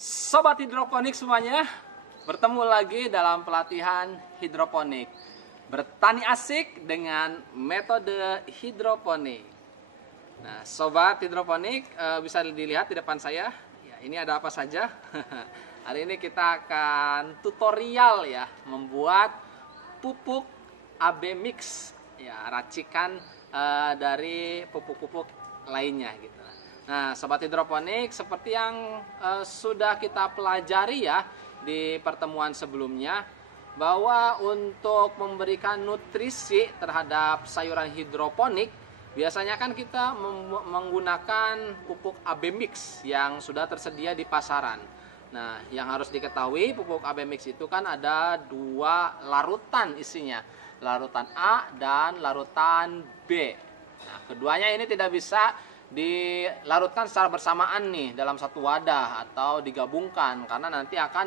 Sobat hidroponik semuanya, bertemu lagi dalam pelatihan hidroponik. Bertani asik dengan metode hidroponik. Nah, sobat hidroponik bisa dilihat di depan saya. Ya, ini ada apa saja? Hari ini kita akan tutorial ya, membuat pupuk AB mix, ya racikan dari pupuk-pupuk lainnya gitu. Nah, sobat hidroponik, seperti yang sudah kita pelajari ya di pertemuan sebelumnya, bahwa untuk memberikan nutrisi terhadap sayuran hidroponik, biasanya kan kita menggunakan pupuk AB mix yang sudah tersedia di pasaran. Nah, yang harus diketahui, pupuk AB mix itu kan ada dua larutan isinya, larutan A dan larutan B. Nah, keduanya ini tidak bisa dilarutkan secara bersamaan nih dalam satu wadah atau digabungkan, karena nanti akan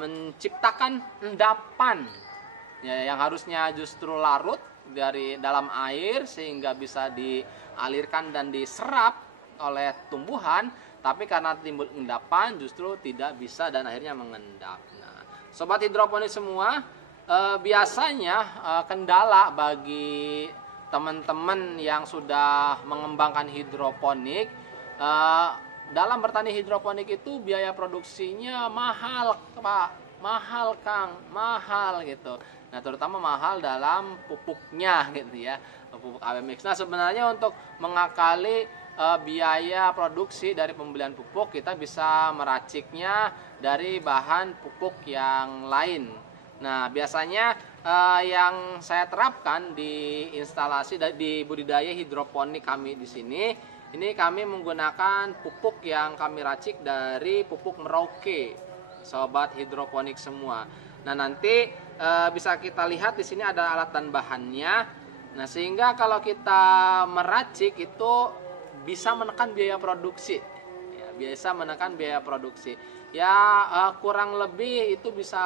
menciptakan endapan ya, yang harusnya justru larut dari dalam air sehingga bisa dialirkan dan diserap oleh tumbuhan, tapi karena timbul endapan justru tidak bisa dan akhirnya mengendap. Nah, sobat hidroponik semua, biasanya kendala bagi teman-teman yang sudah mengembangkan hidroponik, dalam bertani hidroponik itu biaya produksinya mahal, Pak. Mahal, Kang. Mahal gitu. Nah, terutama mahal dalam pupuknya gitu ya. Pupuk AB mix. Nah, sebenarnya untuk mengakali biaya produksi dari pembelian pupuk, kita bisa meraciknya dari bahan pupuk yang lain. Nah, biasanya yang saya terapkan di instalasi di budidaya hidroponik kami di sini, ini kami menggunakan pupuk yang kami racik dari pupuk Merauke, sobat hidroponik semua. Nah, nanti bisa kita lihat di sini ada alat dan bahannya. Nah, sehingga kalau kita meracik itu bisa menekan biaya produksi. Ya, bisa menekan biaya produksi. Ya, kurang lebih itu bisa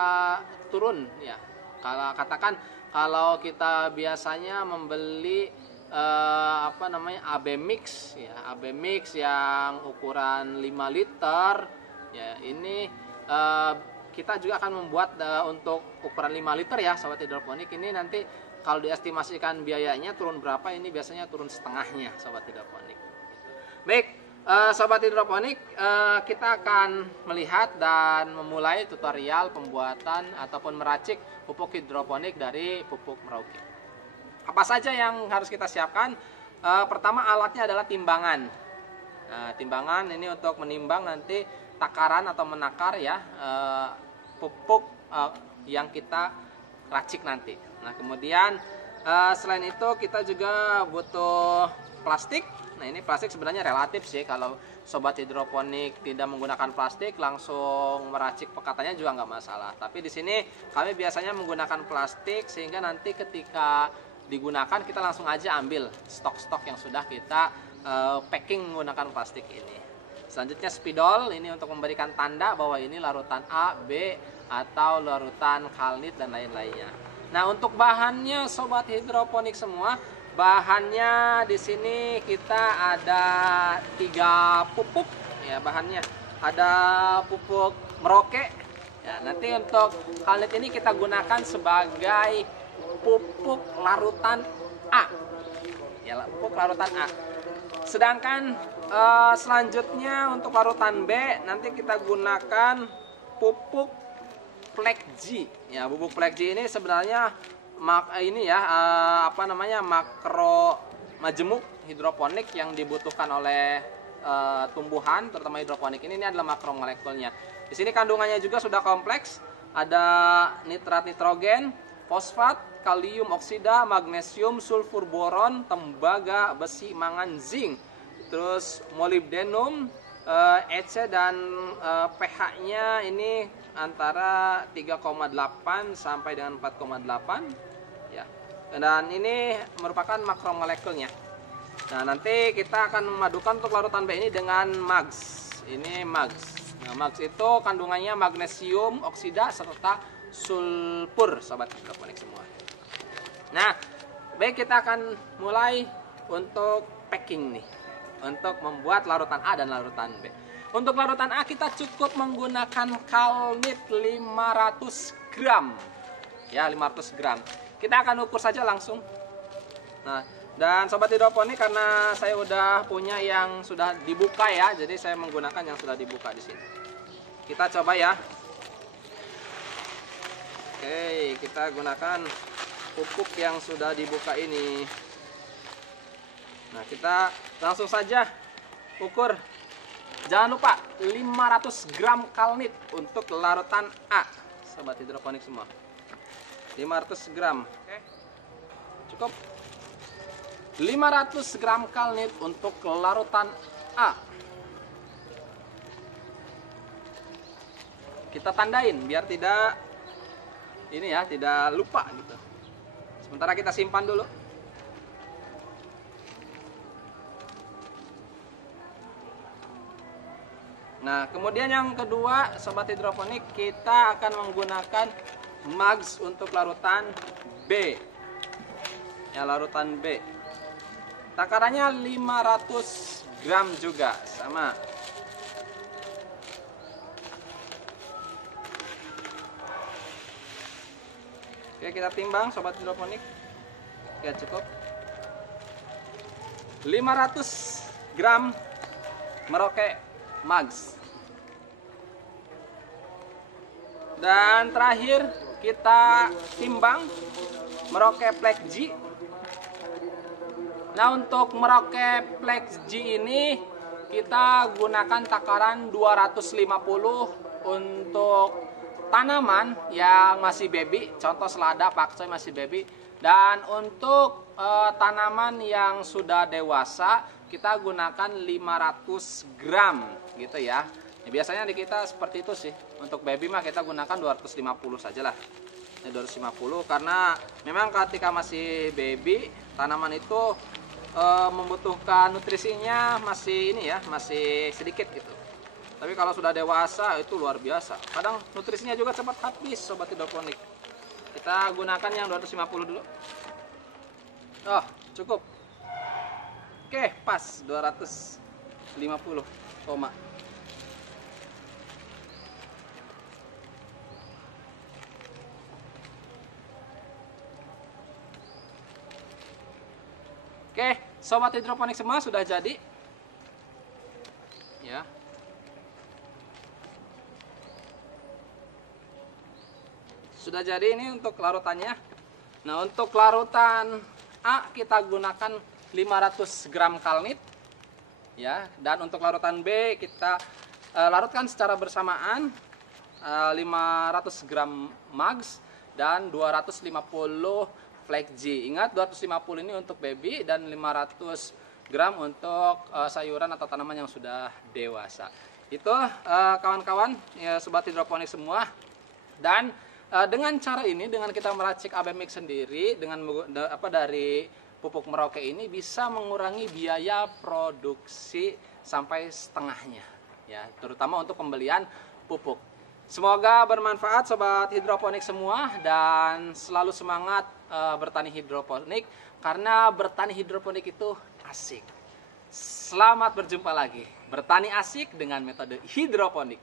turun ya. Kalau katakan kalau kita biasanya membeli AB mix ya, AB mix yang ukuran 5 liter ya, ini kita juga akan membuat untuk ukuran 5 liter ya, sobat hidroponik. Ini nanti kalau diestimasikan biayanya turun berapa, ini biasanya turun setengahnya, sobat hidroponik. Baik, sobat hidroponik, kita akan melihat dan memulai tutorial pembuatan ataupun meracik pupuk hidroponik dari pupuk Merauke. Apa saja yang harus kita siapkan? Pertama, alatnya adalah timbangan. Nah, timbangan ini untuk menimbang nanti takaran atau menakar ya pupuk yang kita racik nanti. Nah, kemudian selain itu kita juga butuh plastik. Nah, ini plastik sebenarnya relatif sih, kalau sobat hidroponik tidak menggunakan plastik langsung meracik pekatannya juga nggak masalah. Tapi di sini kami biasanya menggunakan plastik sehingga nanti ketika digunakan kita langsung aja ambil stok-stok yang sudah kita packing menggunakan plastik ini. Selanjutnya spidol, ini untuk memberikan tanda bahwa ini larutan A, B, atau larutan khalid dan lain-lainnya. Nah, untuk bahannya sobat hidroponik semua, bahannya di sini kita ada 3 pupuk ya bahannya. Ada pupuk Merauke. Ya, nanti untuk khalid ini kita gunakan sebagai pupuk larutan A. Ya, pupuk larutan A. Sedangkan selanjutnya untuk larutan B nanti kita gunakan pupuk Flexgy. Ya, pupuk Flexgy ini sebenarnya makro majemuk hidroponik yang dibutuhkan oleh tumbuhan, terutama hidroponik ini adalah makromolekulnya. Di sini kandungannya juga sudah kompleks, ada nitrat nitrogen, fosfat, kalium oksida, magnesium, sulfur boron, tembaga, besi, mangan, zinc, terus molybdenum, EC dan pH-nya ini antara 3,8 sampai dengan 4,8 ya. Dan ini merupakan makromolekulnya. Nah, nanti kita akan memadukan untuk larutan B ini dengan mags. Ini mags. Nah, mags itu kandungannya magnesium oksida serta sulfur, sobat hidroponik semua. Nah, baik, kita akan mulai untuk packing nih. untuk membuat larutan A dan larutan B. Untuk larutan A kita cukup menggunakan kalnit 500 gram. Ya, 500 gram. Kita akan ukur saja langsung. Nah, dan sobat hidroponik, karena saya udah punya yang sudah dibuka ya, jadi saya menggunakan yang sudah dibuka di sini. Kita coba ya. Oke, kita gunakan pupuk yang sudah dibuka ini. Nah, kita langsung saja ukur. Jangan lupa 500 gram kalnit untuk larutan A, sobat hidroponik semua. 500 gram. Oke. Cukup. 500 gram kalnit untuk larutan A. Kita tandain biar tidak ini ya, tidak lupa gitu. Sementara kita simpan dulu. Nah, kemudian yang kedua, sobat hidroponik, kita akan menggunakan mugs untuk larutan B. Ya, larutan B. Takarannya 500 gram juga, sama. Oke, kita timbang sobat hidroponik. Oke, cukup. 500 gram Merauke mugs. Dan terakhir kita timbang Merauke Flex G. Nah, untuk Merauke Flex G ini kita gunakan takaran 250 untuk tanaman yang masih baby, contoh selada, pakcoy masih baby. Dan untuk tanaman yang sudah dewasa kita gunakan 500 gram gitu ya. Biasanya di kita seperti itu sih. Untuk baby mah kita gunakan 250 saja lah. Ya, 250 karena memang ketika masih baby tanaman itu membutuhkan nutrisinya masih ini ya, masih sedikit gitu. Tapi kalau sudah dewasa itu luar biasa. Kadang nutrisinya juga cepat habis sobat hidroponik. Kita gunakan yang 250 dulu. Oh, cukup. Oke, pas 250 koma. Oke, sobat hidroponik semua sudah jadi. Ya. Sudah jadi ini untuk larutannya. Nah, untuk larutan A kita gunakan 500 gram kalnit. Ya, dan untuk larutan B kita larutkan secara bersamaan 500 gram mugs dan 250 Flex G. Ingat 250 ini untuk baby dan 500 gram untuk sayuran atau tanaman yang sudah dewasa. Itu kawan-kawan ya, sobat hidroponik semua. Dan dengan cara ini, dengan kita meracik AB Mix sendiri dengan dari pupuk Merauke ini bisa mengurangi biaya produksi sampai setengahnya ya, terutama untuk pembelian pupuk. Semoga bermanfaat sobat hidroponik semua dan selalu semangat bertani hidroponik karena bertani hidroponik itu asik. Selamat berjumpa lagi. Bertani asik dengan metode hidroponik.